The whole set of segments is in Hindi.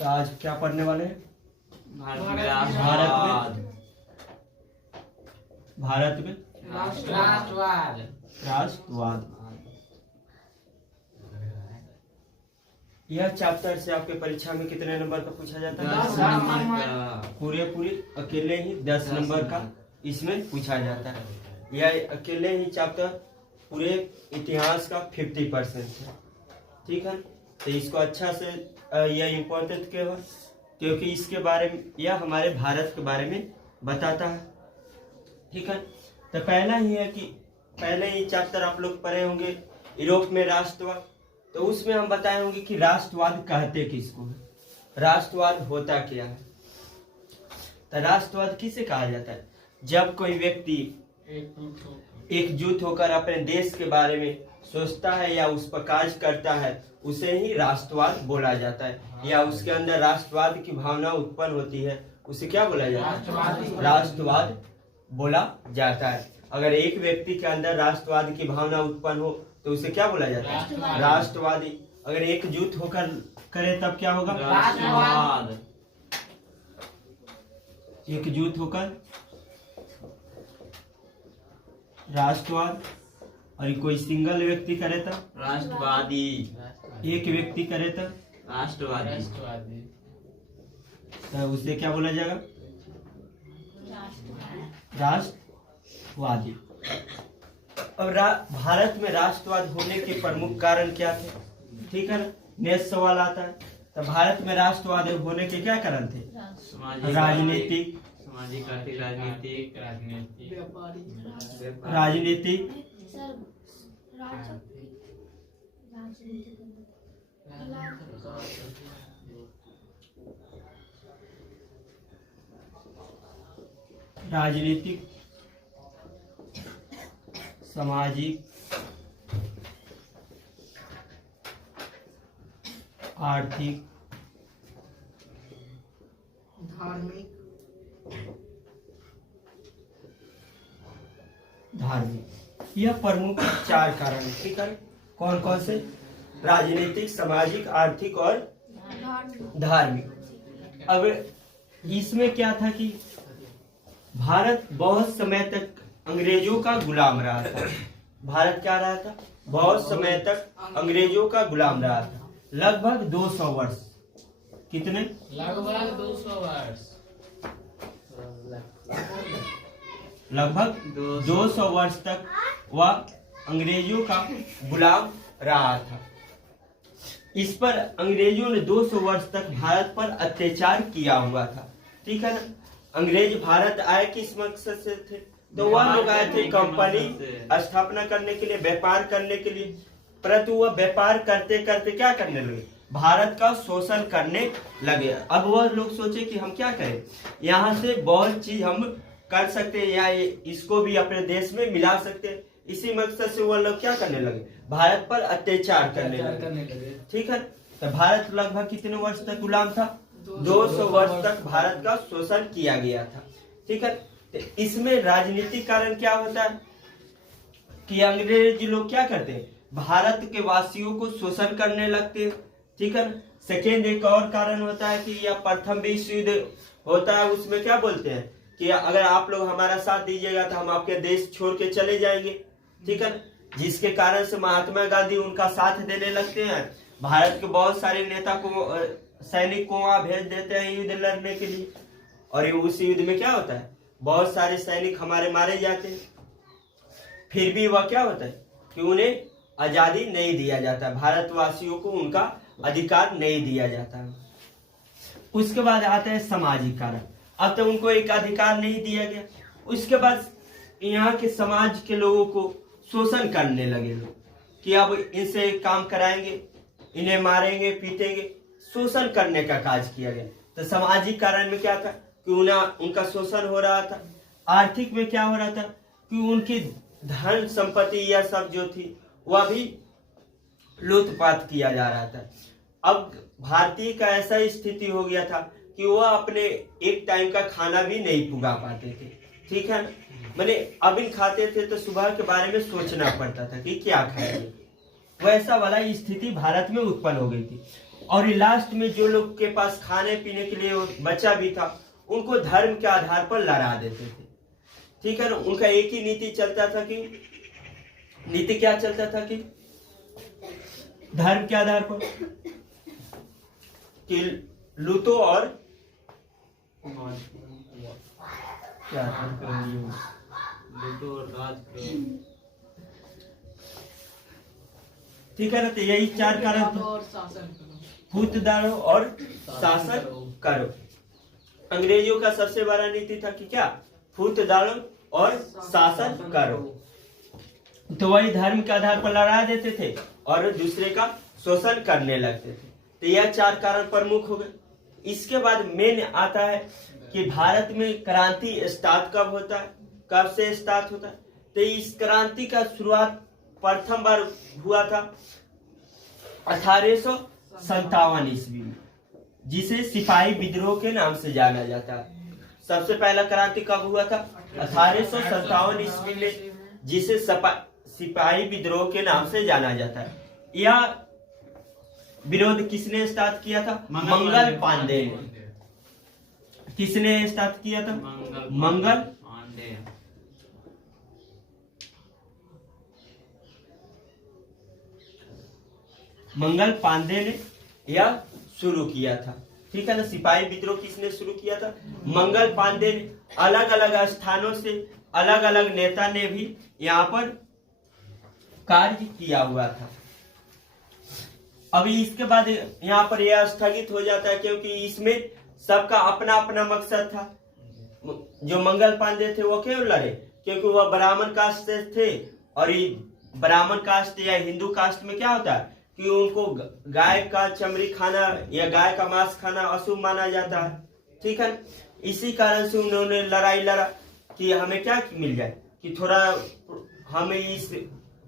तो आज क्या पढ़ने वाले हैं? भारत में राष्ट्रवाद। यह चैप्टर से आपके परीक्षा में कितने नंबर का पूछा जाता है? 10 नंबर। पूरे अकेले ही 10 नंबर का इसमें पूछा जाता है। यह अकेले ही चैप्टर पूरे इतिहास का 50% है। ठीक है, तो इसको अच्छा से यह इम्पोर्टेंट क्यों है? क्योंकि इसके बारे में, यह हमारे भारत के बारे में बताता है। ठीक है, तो पहला ही है कि पहले ही चैप्टर आप लोग पढ़े होंगे यूरोप में राष्ट्रवाद। तो उसमें हम बताए होंगे कि राष्ट्रवाद कहते किसको है, राष्ट्रवाद होता क्या है। तो राष्ट्रवाद किसे कहा जाता है? जब कोई व्यक्ति एकजुट होकर अपने देश के बारे में सोचता है या उस पर कार्य करता है, उसे ही राष्ट्रवाद बोला जाता है। या उसके अंदर राष्ट्रवाद की भावना उत्पन्न होती है, उसे क्या बोला जाता है? राष्ट्रवाद बोला जाता है। अगर एक व्यक्ति के अंदर राष्ट्रवाद की भावना उत्पन्न हो तो उसे क्या बोला जाता है? राष्ट्रवादी। अगर एकजुट होकर करे तब क्या होगा? राष्ट्रवाद। एकजुट होकर राष्ट्रवाद। और कोई सिंगल व्यक्ति करे तब राष्ट्रवादी। एक व्यक्ति करे तब राष्ट्रवादी। तो उसे क्या बोला जाएगा? राष्ट्रवादी। अब भारत में राष्ट्रवाद होने के प्रमुख कारण क्या थे? ठीक है ना, नेक्स्ट सवाल आता है। तो भारत में राष्ट्रवाद होने के क्या कारण थे? राजनीतिक, सामाजिक, आर्थिक, राजनीतिक, राजनीतिक, राजनीतिक, सामाजिक, आर्थिक, धार्मिक। यह प्रमुख 4 कारण है। ठीक है, कौन कौन से? राजनीतिक, सामाजिक, आर्थिक और धार्मिक। अब इसमें क्या था कि भारत बहुत समय तक अंग्रेजों का गुलाम रहा था। भारत क्या रहा था? बहुत समय तक अंग्रेजों का गुलाम रहा था, लगभग 200 वर्ष। कितने? लगभग 200 वर्ष। लगभग 200 वर्ष तक वह अंग्रेजों का गुलाम रहा था। इस पर अंग्रेजों ने 200 वर्ष तक भारत पर अत्याचार किया हुआ था। ठीक है ना, अंग्रेज भारत आए किस मकसद से थे? तो वह लोग आए थे कंपनी स्थापना करने के लिए, व्यापार करने के लिए। परंतु वह व्यापार करते करते क्या करने लगे? भारत का शोषण करने लगे। अब वह लोग सोचे कि हम क्या करें, यहाँ से बहुत चीज हम कर सकते हैं या इसको भी अपने देश में मिला सकते हैं। इसी मकसद से वह लोग क्या करने लगे? भारत पर अत्याचार करने लगे। ठीक है, तो भारत लगभग कितने वर्ष तक गुलाम था? 200 वर्ष तक भारत का शोषण किया गया था। ठीक है, तो इसमें राजनीतिक कारण क्या होता है कि अंग्रेज लोग क्या करते हैं? भारत के वासियों को शोषण करने लगते हैं। ठीक है, सेकेंड एक और कारण होता है कि यह प्रथम विश्व युद्ध होता है, उसमें क्या बोलते हैं कि अगर आप लोग हमारा साथ दीजिएगा तो हम आपके देश छोड़ के चले जाएंगे। ठीक है, जिसके कारण से महात्मा गांधी उनका साथ देने लगते हैं। भारत के बहुत सारे नेता को, सैनिक को वहां भेज देते हैं युद्ध लड़ने के लिए। और उस युद्ध में क्या होता है? बहुत सारे सैनिक हमारे मारे जाते हैं। फिर भी वह क्या होता है कि उन्हें आजादी नहीं दिया जाता, भारतवासियों को उनका अधिकार नहीं दिया जाता। उसके बाद आता है सामाजिक कारण। अब तो उनको एक अधिकार नहीं दिया गया। उसके बाद यहाँ के समाज के लोगों को शोषण करने लगे लोग कि अब इनसे काम कराएंगे, इन्हें मारेंगे, पीटेंगे। शोषण करने का कार्य किया गया। तो सामाजिक कारण में क्या था कि उनका शोषण हो रहा था। आर्थिक में क्या हो रहा था कि उनकी धन संपत्ति यह सब जो थी वह भी लूटपाट किया जा रहा था। अब भारतीय का ऐसा स्थिति हो गया था कि वह अपने एक टाइम का खाना भी नहीं पुगा पाते थे। ठीक है, मैंने अभी खाते थे तो सुबह के बारे में सोचना पड़ता था कि क्या खाएंगे। वैसा वाला स्थिति भारत में उत्पन्न हो गई थी। और लास्ट में जो लोग के पास खाने पीने के लिए बचा भी था उनको धर्म के आधार पर लड़ा देते थे। ठीक है ना, उनका एक ही नीति चलता था कि नीति क्या चलता था कि धर्म के आधार पर कि लूटो और क्या लूटो और राज करो। ठीक है ना, तो यही 4 कारण थे। और शासन करो। फूट डालो और शासन करो। अंग्रेजों का सबसे बड़ा नीति था कि क्या, फूट डालो और शासन करो। तो वही धर्म के आधार पर लड़ा देते थे और दूसरे का शोषण करने लगते थे। तो यह 4 कारण प्रमुख हो गए। इसके बाद मेन आता है कि भारत में क्रांति स्टार्ट कब होता है, कब से स्टार्ट होता है। तो इस क्रांति का शुरुआत प्रथम बार हुआ था 1857 ईस्वी में, जिसे सिपाही विद्रोह के नाम से जाना जाता है। सबसे पहला क्रांति कब हुआ था 1857 ईस्वी में, जिसे सिपाही विद्रोह के नाम से जाना जाता है। यह विरोध किसने स्टार्ट किया था, मंगल पांडे ने। किसने स्टार्ट किया था, मंगल पांडे। मंगल पांडे ने यह शुरू किया था। ठीक है ना, सिपाही विद्रोह किसने शुरू किया था, मंगल पांडे ने। अलग अलग स्थानों से अलग अलग नेता ने भी यहाँ पर कार्य किया हुआ था। अभी इसके बाद यहाँ पर यह स्थगित हो जाता है क्योंकि इसमें सबका अपना अपना मकसद था। जो मंगल पांडे थे वो क्यों लड़े, क्योंकि वह ब्राह्मण कास्ट से थे और ये ब्राह्मण कास्ट या हिंदू कास्ट में क्या होता है कि उनको गाय का चमड़ी खाना या गाय का मांस खाना अशुभ माना जाता है। ठीक है, इसी कारण से उन्होंने लड़ाई लड़ा कि हमें क्या मिल जाए कि थोड़ा हम इस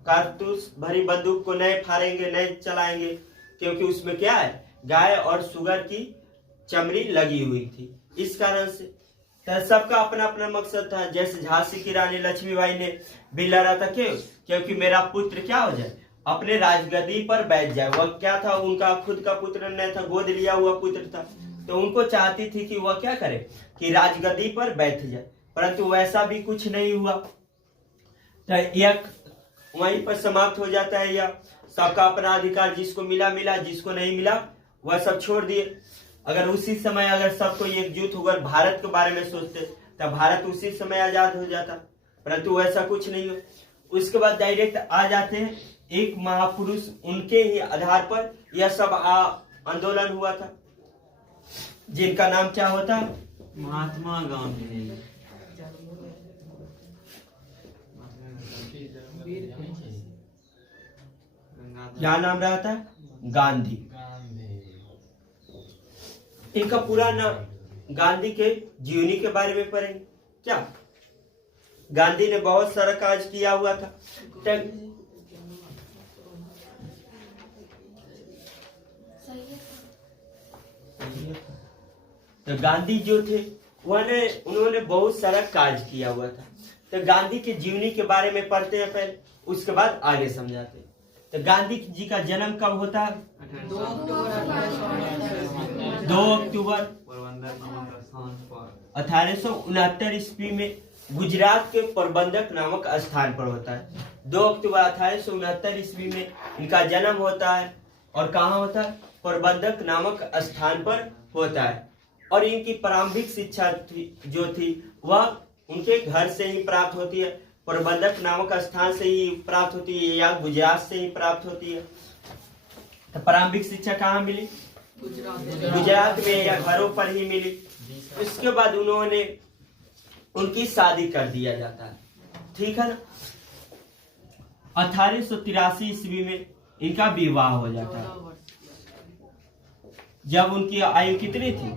कारतूस भरी बंदूक को नहीं फाड़ेंगे, नहीं चलाएंगे, क्योंकि उसमें क्या है, गाय और सुगर की चमड़ी लगी हुई थी। इस कारण से तो सबका अपना अपना मकसद था। जैसे झांसी की रानी लक्ष्मीबाई ने भी लड़ा था, क्यों, क्योंकि मेरा पुत्र क्या हो जाए, अपने राजगद्दी पर बैठ जाए। वह क्या था, उनका खुद का पुत्र नहीं था, गोद लिया हुआ पुत्र था, तो उनको चाहती थी कि वह क्या करे कि राजगद्दी पर बैठ जाए, परंतु वैसा भी कुछ नहीं हुआ। तो यह वहीं पर समाप्त हो जाता है। या सबका अपना अधिकार, जिसको मिला मिला, जिसको नहीं मिला वह सब छोड़ दिए। अगर उसी समय अगर सबको एकजुट होकर भारत के बारे में सोचते तब भारत उसी समय आजाद हो जाता, परंतु वैसा कुछ नहीं हो। उसके बाद डायरेक्ट आ जाते हैं एक महापुरुष, उनके ही आधार पर यह सब आंदोलन हुआ था, जिनका नाम क्या होता, महात्मा गांधी। क्या नाम रहता है, गांधी। इनका पूरा नाम, गांधी के जीवनी के बारे में पढ़ेंगे क्या। गांधी ने बहुत सारा कार्य किया हुआ था। तो गांधी जो थे उन्होंने बहुत सारा कार्य किया हुआ था। तो गांधी के जीवनी के बारे में पढ़ते हैं पहले, उसके बाद आगे समझाते हैं। तो गांधी जी का जन्म कब होता है, 2 अक्टूबर 2 अक्टूबर पोरबंदर नामक स्थान पर 1869 ईस्वी में गुजरात के पोरबंदर नामक स्थान पर होता है। 2 अक्टूबर 1869 ईस्वी में इनका जन्म होता है। और कहाँ होता है, पोरबंदर नामक स्थान पर होता है। और इनकी प्रारंभिक शिक्षा जो थी वह उनके घर से ही प्राप्त होती है, पोरबंदर नामक स्थान से ही प्राप्त होती है या गुजरात से ही प्राप्त होती है। तो प्रारंभिक शिक्षा कहाँ मिली, गुजरात में या घरों पर ही मिली। उसके बाद उनकी शादी कर दिया जाता है। ठीक है ना, 1883 ईस्वी में इनका विवाह हो जाता है। जब उनकी आयु कितनी थी,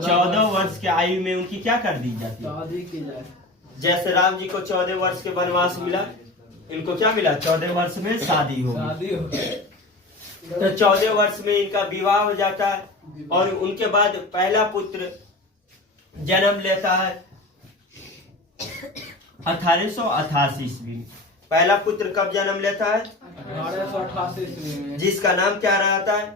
14 वर्ष की आयु में उनकी क्या कर दी जाती है। जैसे राम जी को 14 वर्ष के वनवास मिला, इनको क्या मिला, 14 वर्ष में शादी होगी। तो 14 वर्ष में इनका विवाह हो जाता है। और उनके बाद पहला पुत्र जन्म लेता है 1888 ईस्वी में। पहला पुत्र कब जन्म लेता है, 1888 ईस्वी में, जिसका नाम क्या रहता है,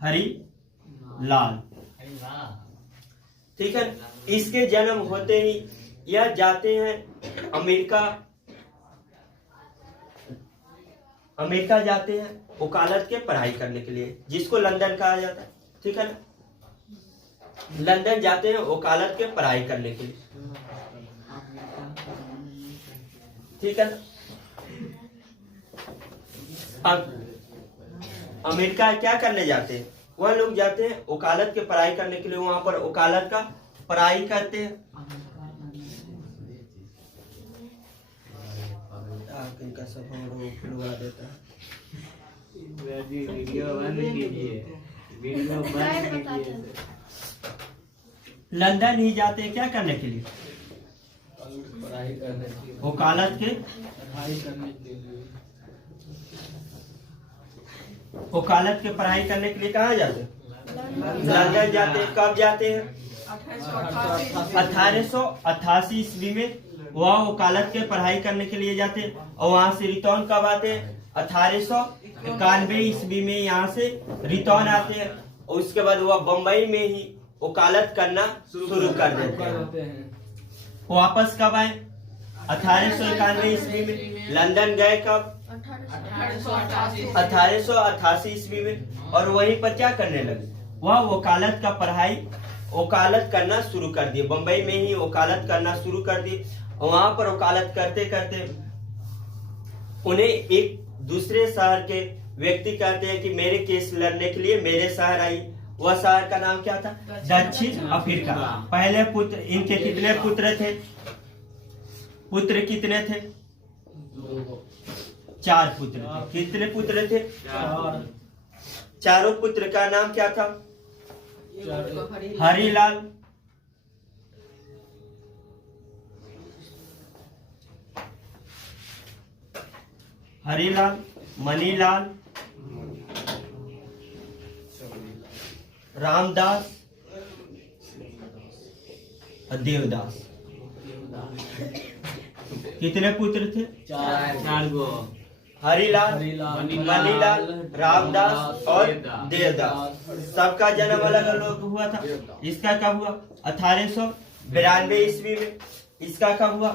हरी लाल। ठीक है, इसके जन्म होते ही यह जाते हैं अमेरिका जाते हैं वकालत के पढ़ाई करने के लिए, जिसको लंदन कहा जाता है। ठीक है ना, लंदन जाते हैं वकालत के पढ़ाई करने के लिए। ठीक है ना, अब अमेरिका क्या करने जाते हैं, वह लोग जाते हैं वकालत के पढ़ाई करने के लिए, वहां पर वकालत का पढ़ाई करते हैं। इनका सब खुलवा देता है। वीडियो बंद कीजिए, वीडियो बंद कीजिए। लंदन ही जाते हैं क्या करने के लिए, पढ़ाई करने के लिए, वकालत के पढ़ाई करने के लिए। वकालत के पढ़ाई करने के लिए कहाँ जाते हैं, लंदन जाते हैं। कब जाते हैं, 1888 ईस्वी में वह वकालत के पढ़ाई करने के लिए जाते हैं, और वहां से रिटर्न कब आते हैं, 1891 ईस्वी में यहाँ से रिटर्न आते हैं, और उसके बाद वह बम्बई में ही वकालत करना शुरू कर देते हैं। वापस कब आए, 1891 ईस्वी में। लंदन गए कब, 1888 ईस्वी में, और वहीं पर क्या करने लगे, वह वकालत का पढ़ाई वकालत करना शुरू कर दिए, बम्बई में ही वकालत करना शुरू कर दिए। वहां पर वकालत करते करते उन्हें एक दूसरे शहर के व्यक्ति कहते हैं कि मेरे केस लड़ने के लिए मेरे शहर आई। वह शहर का नाम क्या था, दक्षिण अफ्रीका। पहले पुत्र इनके कितने पुत्र थे, पुत्र कितने थे, 4 पुत्र थे। कितने पुत्र थे, चारों पुत्र का नाम क्या था, हरीलाल, हरीलाल, मनीलाल, रामदास और देवदास। कितने पुत्र थे, 4 गो। हरीलाल, मनीलाल, रामदास और देवदास। सबका जन्म अलग अलग हुआ था। इसका कब हुआ, 1892 ईस्वी में। इसका कब हुआ,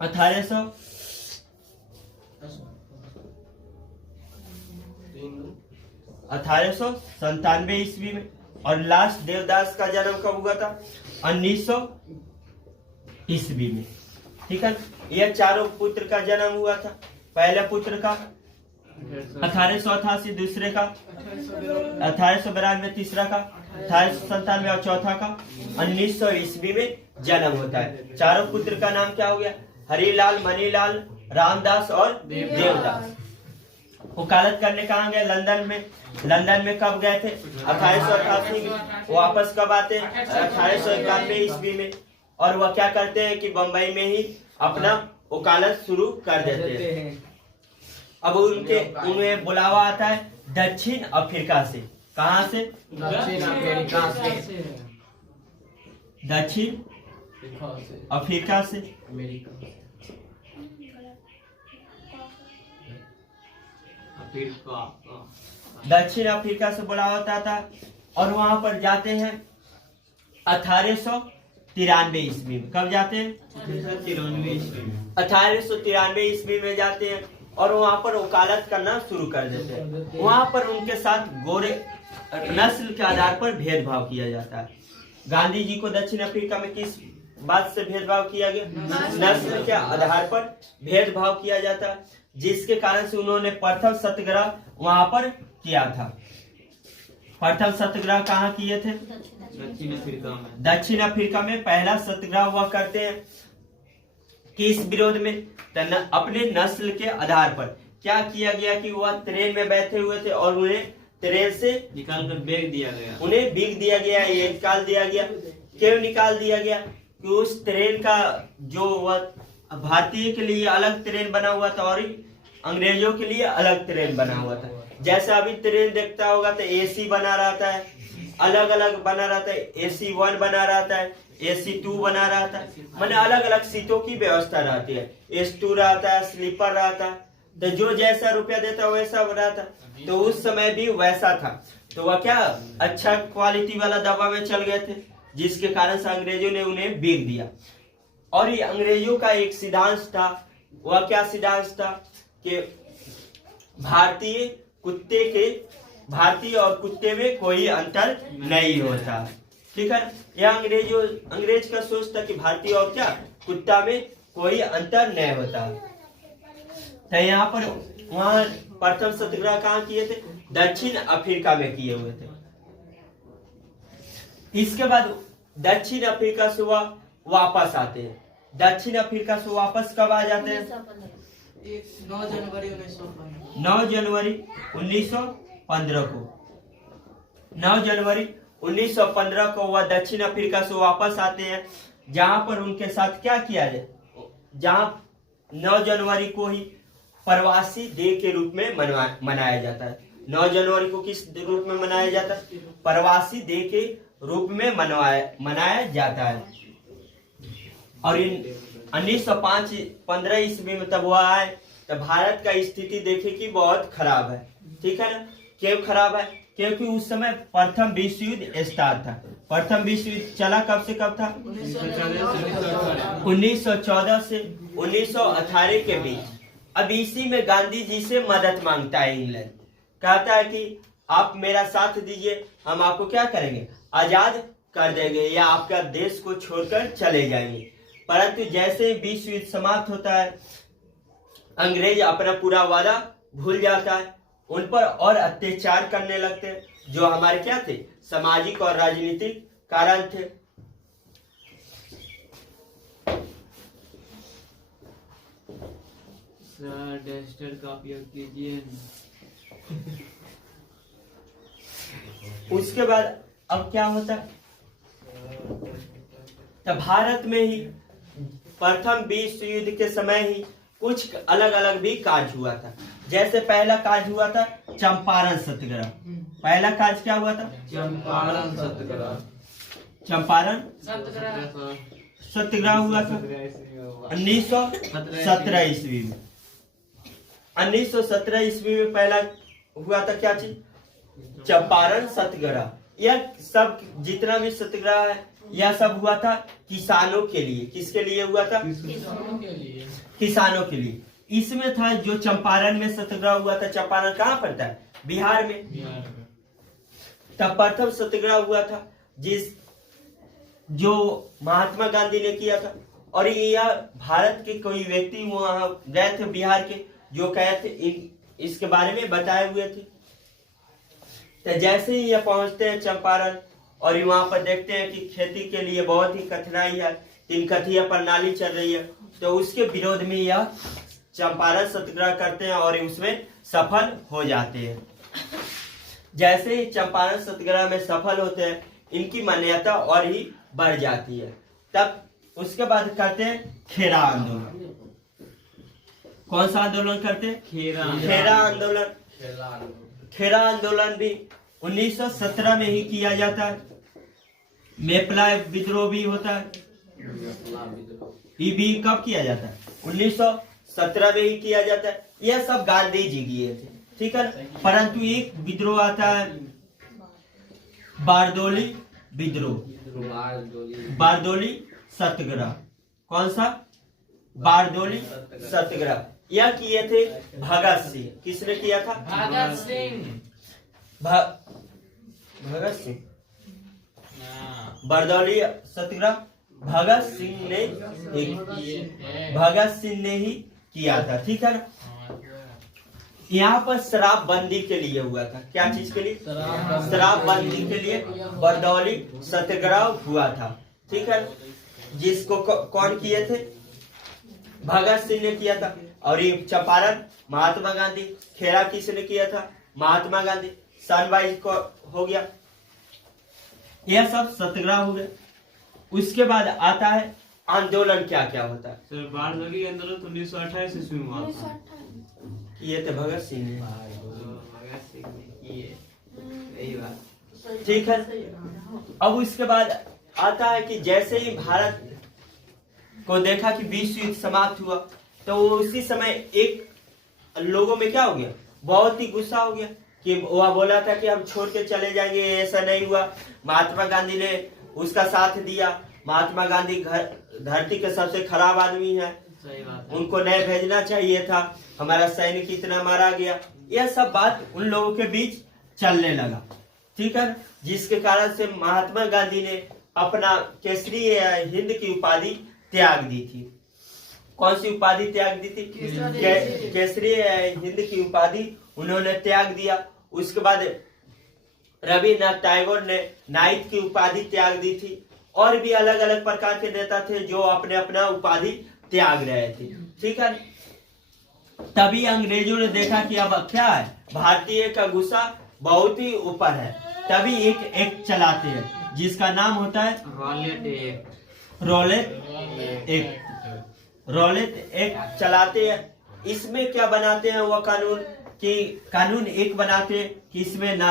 1897 ईस्वी में। और लास्ट देवदास का जन्म कब हुआ था, 1900 ईस्वी में। ठीक है, यह चारों पुत्र का जन्म हुआ था। पहले पुत्र का 1888, दूसरे का 1892, तीसरा का 1897 और चौथा का 1900 ईस्वी में जन्म होता है। चारों पुत्र का नाम क्या हो गया, हरीलाल, मनीलाल, रामदास और देवदास। वकालत करने कहाँ गए, लंदन में। लंदन में कब गए थे, 1888 में। वापस कब आते हैं, 1891 ईस्वी में। और वह क्या करते हैं कि बम्बई में ही अपना वकालत शुरू कर देते हैं। अब उन्हें बुलावा आता है दक्षिण अफ्रीका से। कहाँ से, दक्षिण अफ्रीका से, दक्षिण अफ्रीका से, अमेरिका, दक्षिण अफ्रीका से बुलावा आता था। और वहां पर जाते हैं 1893 ईस्वी में। कब जाते हैं, 1893 ईस्वी में जाते हैं, और वहां पर वकालत करना शुरू कर देते हैं। वहां पर उनके साथ गोरे नस्ल के आधार पर भेदभाव किया जाता है। गांधी जी को दक्षिण अफ्रीका में किस बात से भेदभाव किया गया, नस्ल के आधार पर भेदभाव किया जाता है, जिसके कारण से उन्होंने प्रथम सत्याग्रह वहां पर किया था। प्रथम सत्याग्रह कहाँ किए थे, दक्षिण अफ्रीका में। दक्षिण अफ्रीका में पहला सत्याग्रह हुआ करते हैं। किस विरोध में, अपने नस्ल के आधार पर। क्या किया गया कि वह ट्रेन में बैठे हुए थे और उन्हें ट्रेन से निकाल कर बेच दिया गया, उन्हें बिक दिया गया, ये निकाल दिया गया। क्यों निकाल दिया गया, कि उस ट्रेन का जो वह भारतीय के लिए अलग ट्रेन बना हुआ था और अंग्रेजों के लिए अलग ट्रेन बना हुआ था। जैसा अभी ट्रेन देखता होगा तो एसी बना रहता है, अलग अलग बना रहता है। AC 1 बना रहता है, AC 2 बना रहता है, मैंने अलग अलग सीटों की व्यवस्था रहती है। S2 रहता है, स्लीपर रहता है। तो जो जैसा रुपया देता वैसा रहता। तो उस समय भी वैसा था। तो वह क्या अच्छा क्वालिटी वाला दवा में चल गए थे, जिसके कारण से अंग्रेजों ने उन्हें बेच दिया। और ये अंग्रेजों का एक सिद्धांत था, वह क्या सिद्धांत था कि भारतीय और कुत्ते में कोई अंतर नहीं होता। ठीक है, यह अंग्रेज का सोच था कि भारतीय और क्या कुत्ता में कोई अंतर नहीं होता। तो यहाँ पर वहां प्रथम सत्याग्रह कहाँ किए थे? दक्षिण अफ्रीका में किए हुए थे। इसके बाद दक्षिण अफ्रीका से वह वापस आते हैं। दक्षिण अफ्रीका से वापस कब आ जाते हैं? 9 जनवरी 1915। 9 जनवरी 1915 को 9 जनवरी 1915 को वह दक्षिण अफ्रीका से वापस आते हैं, जहां पर उनके साथ क्या किया जाए, जहां 9 जनवरी को ही प्रवासी डे के रूप में मनाया जाता है। 9 जनवरी को किस रूप में मनाया जाता है? प्रवासी डे के रूप में मनाया जाता है। और इन 1915 ईस्वी में तब वह आए, तो भारत का स्थिति देखे कि बहुत खराब है। ठीक है ना, क्यों खराब है? क्योंकि उस समय प्रथम विश्व युद्ध स्टार्ट था। प्रथम विश्व युद्ध चला कब से कब था? 1914 से 1918 के बीच। अब इसी में गांधी जी से मदद मांगता है इंग्लैंड, कहता है कि आप मेरा साथ दीजिए, हम आपको क्या करेंगे, आजाद कर देंगे या आपका देश को छोड़कर चले जाएंगे। परंतु जैसे ही विश्व युद्ध समाप्त होता है, अंग्रेज अपना पूरा वादा भूल जाता है, उन पर और अत्याचार करने लगते हैं, जो हमारे क्या थे, सामाजिक और राजनीतिक कारण थे। सर डस्टर का उपयोग कीजिए। उसके बाद अब क्या होता है, तो भारत में ही प्रथम विश्व युद्ध के समय ही कुछ अलग अलग भी कार्य हुआ था। जैसे पहला कार्य हुआ था चंपारण सत्याग्रह। पहला कार्य क्या हुआ था? चंपारण सत्याग्रह। चंपारण सत्याग्रह हुआ था 1917 ईस्वी में। 1917 ईस्वी में पहला हुआ था क्या चीज? चंपारण सत्याग्रह। यह सब जितना भी सत्याग्रह है, यह सब हुआ था किसानों के लिए। किसके लिए हुआ था? किसानों के लिए। इसमें था जो चंपारण में सत्याग्रह हुआ था। चंपारण कहाँ पड़ता है? बिहार में। तब प्रथम सत्याग्रह हुआ था जो महात्मा गांधी ने किया था। और यह भारत के कोई व्यक्ति वहां गए थे बिहार के, जो कहे थे इसके बारे में बताए हुए थे। तो जैसे ही ये पहुंचते हैं चंपारण, और वहां पर देखते हैं कि खेती के लिए बहुत ही कठिनाई है, 3 कथिया प्रणाली चल रही है, तो उसके विरोध में यह चंपारण सत्याग्रह करते हैं और उसमें सफल हो जाते हैं। जैसे ही चंपारण सत्याग्रह में सफल होते हैं, इनकी मान्यता और ही बढ़ जाती है। तब उसके बाद करते हैं खेरा आंदोलन। कौन सा आंदोलन करते हैं? खेरा आंदोलन। खेरा आंदोलन भी 1917 में ही किया जाता है। मेपला विद्रोह भी होता है। ये भी कब किया जाता है? 1917 में ही किया जाता है। यह सब गांधी जी किए थे। ठीक है, परंतु एक विद्रोह आता है बारदोली विद्रोह, बारदोली सत्याग्रह। कौन सा? बारदोली सत्याग्रह। यह किए थे भगत सिंह। किसने किया था? भगत सिंह। भगत सिंह। बारदोली सत्याग्रह भगत सिंह ने ही किया था। ठीक है ना, यहाँ पर शराबबंदी के लिए हुआ था। क्या चीज के लिए? शराबबंदी के लिए बारदोली सत्याग्रह हुआ था। ठीक है, जिसको कौन किए थे? भगत सिंह ने किया था। और ये चंपारण महात्मा गांधी। खेरा किसने किया था? महात्मा गांधी। सनवाइज को हो गया। यह सब सत्याग्रह हो गया। उसके बाद आता है आंदोलन। क्या क्या होता है? सर बारदोली आंदोलन 1928 ईस्वी में हुआ था। किए थे भगत सिंह ने। भगत सिंह ने किए। यही बात। ठीक है, अब उसके बाद आता है कि जैसे ही भारत को देखा कि विश्व युद्ध समाप्त हुआ, तो उसी समय एक लोगों में क्या हो गया? बहुत ही गुस्सा हो गया। कि वह बोला था कि हम छोड़ के चले जाएंगे, ऐसा नहीं हुआ। महात्मा गांधी ने उसका साथ दिया। महात्मा गांधी धरती के सबसे खराब आदमी है, सही बात है। उनको नहीं भेजना चाहिए था। हमारा सैनिक इतना मारा गया, यह सब बात उन लोगों के बीच चलने लगा, ठीक है। जिसके कारण से महात्मा गांधी ने अपना केसरी हिंद की उपाधि त्याग दी थी। कौन सी उपाधि त्याग दी थी? केसरी हिंद की उपाधि उन्होंने त्याग दिया। उसके बाद रविन्द्रनाथ टैगोर ने नाइट की उपाधि त्याग दी थी। और भी अलग अलग प्रकार के नेता थे जो अपने अपना उपाधि त्याग रहे थे, ठीक है। तभी अंग्रेजों ने देखा कि अब क्या है, भारतीय का गुस्सा बहुत ही ऊपर है। तभी एक एक्ट चलाते हैं जिसका नाम होता है रॉलेट एक्ट चलाते हैं। इसमें क्या बनाते हैं वह कानून एक बनाते हैं कि इसमें ना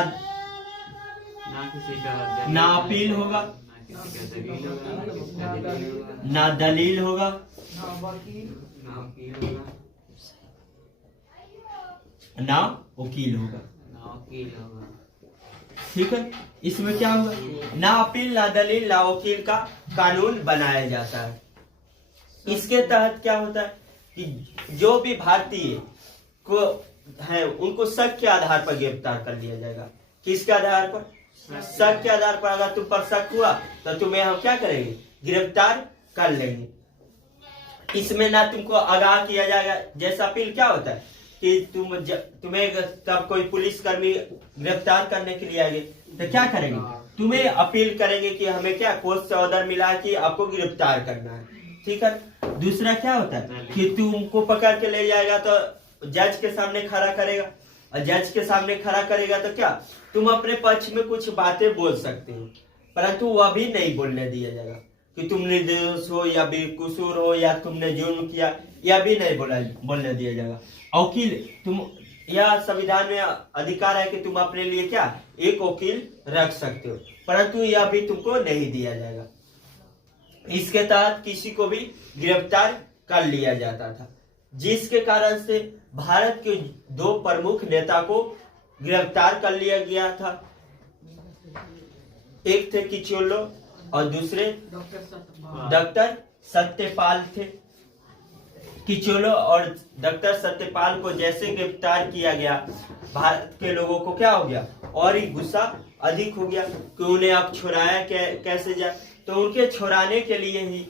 अपील होगा, ना दलील होगा, ना वकील होगा, ठीक है। इसमें क्या होगा, ना अपील, ना दलील, ना वकील का कानून बनाया जाता है। इसके तहत क्या होता है कि जो भी भारतीय को है उनको शक के आधार पर गिरफ्तार कर लिया जाएगा। किसके आधार पर? शक के आधार पर। अगर तुम पर शक हुआ तो तुम्हें हम क्या करेंगे, गिरफ्तार कर लेंगे। इसमें ना तुमको आगाह किया जाएगा। जैसा अपील क्या होता है कि तुम्हें तब कोई पुलिसकर्मी गिरफ्तार करने के लिए आएंगे तो क्या करेंगे, तुम्हें अपील करेंगे कि हमें क्या कोर्ट से ऑर्डर मिला है कि आपको गिरफ्तार करना है, ठीक है। दूसरा क्या होता है कि तुमको पकड़ के ले जाएगा तो जज के सामने खड़ा करेगा, और जज के सामने खड़ा करेगा तो क्या तुम अपने पक्ष में कुछ बातें बोल सकते हो, परंतु वह भी नहीं बोलने दिया जाएगा कि तुम निर्दोष हो या बेकसूर हो या तुमने जुर्म किया, यह भी नहीं बोलने दिया जाएगा। वकील यह संविधान में अधिकार है कि तुम अपने लिए क्या एक वकील रख सकते हो, परंतु यह भी तुमको नहीं दिया जाएगा। इसके तहत किसी को भी गिरफ्तार कर लिया जाता था, जिसके कारण से भारत के दो प्रमुख नेता को गिरफ्तार कर लिया गया था। एक थे किचोलो और दूसरे डॉक्टर सत्यपाल थे। किचोलो और डॉक्टर सत्यपाल को जैसे गिरफ्तार किया गया, भारत के लोगों को क्या हो गया, और ही गुस्सा अधिक हो गया कि उन्हें अब छुड़ाया कैसे जाए। तो उनके छुड़ाने के लिए ही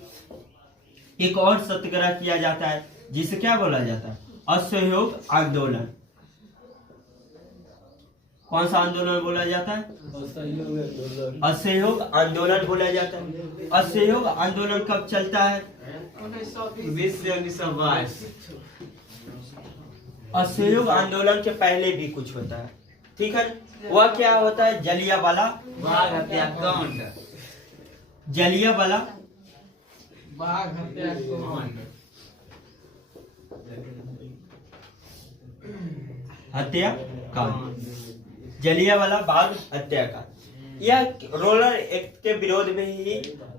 एक और सत्याग्रह किया जाता है जिसे क्या बोला जाता है, असहयोग आंदोलन। कौन सा आंदोलन बोला जाता है? असहयोग आंदोलन बोला जाता है। असहयोग आंदोलन कब चलता है? 1922। असहयोग आंदोलन के पहले भी कुछ होता है, ठीक है। वह क्या होता है, जलियांवाला बाग हत्याकांड। जलियांवाला बाघ हत्याकांड। हत्याकांड, जलियांवाला बाग हत्याकांड, यह रोलर एक्ट के विरोध में ही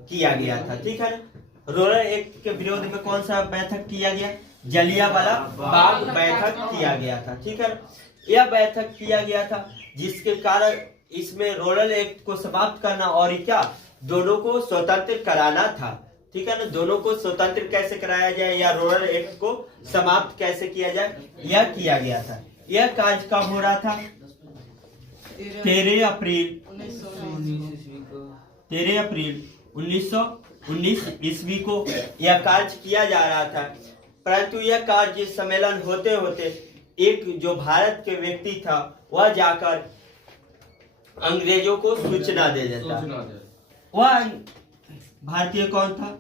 किया गया था, ठीक है। रोलर एक्ट के विरोध में कौन सा बैठक किया गया? जलियांवाला बाग बैठक किया गया था, ठीक है। यह बैठक किया गया था जिसके कारण इसमें रोलर एक्ट को समाप्त करना और क्या दोनों को स्वतंत्र कराना था, ठीक है ना। दोनों को स्वतंत्र कैसे कराया जाए या रोलर एक्ट को समाप्त कैसे किया जाए, यह किया गया था। यह कार्य कब हो रहा था? 13 अप्रैल 1919 ईस्वी को यह कार्य किया जा रहा था। परंतु यह कार्य सम्मेलन होते होते एक जो भारत के व्यक्ति था वह जाकर अंग्रेजों को सूचना दे देता। वह भारतीय कौन था?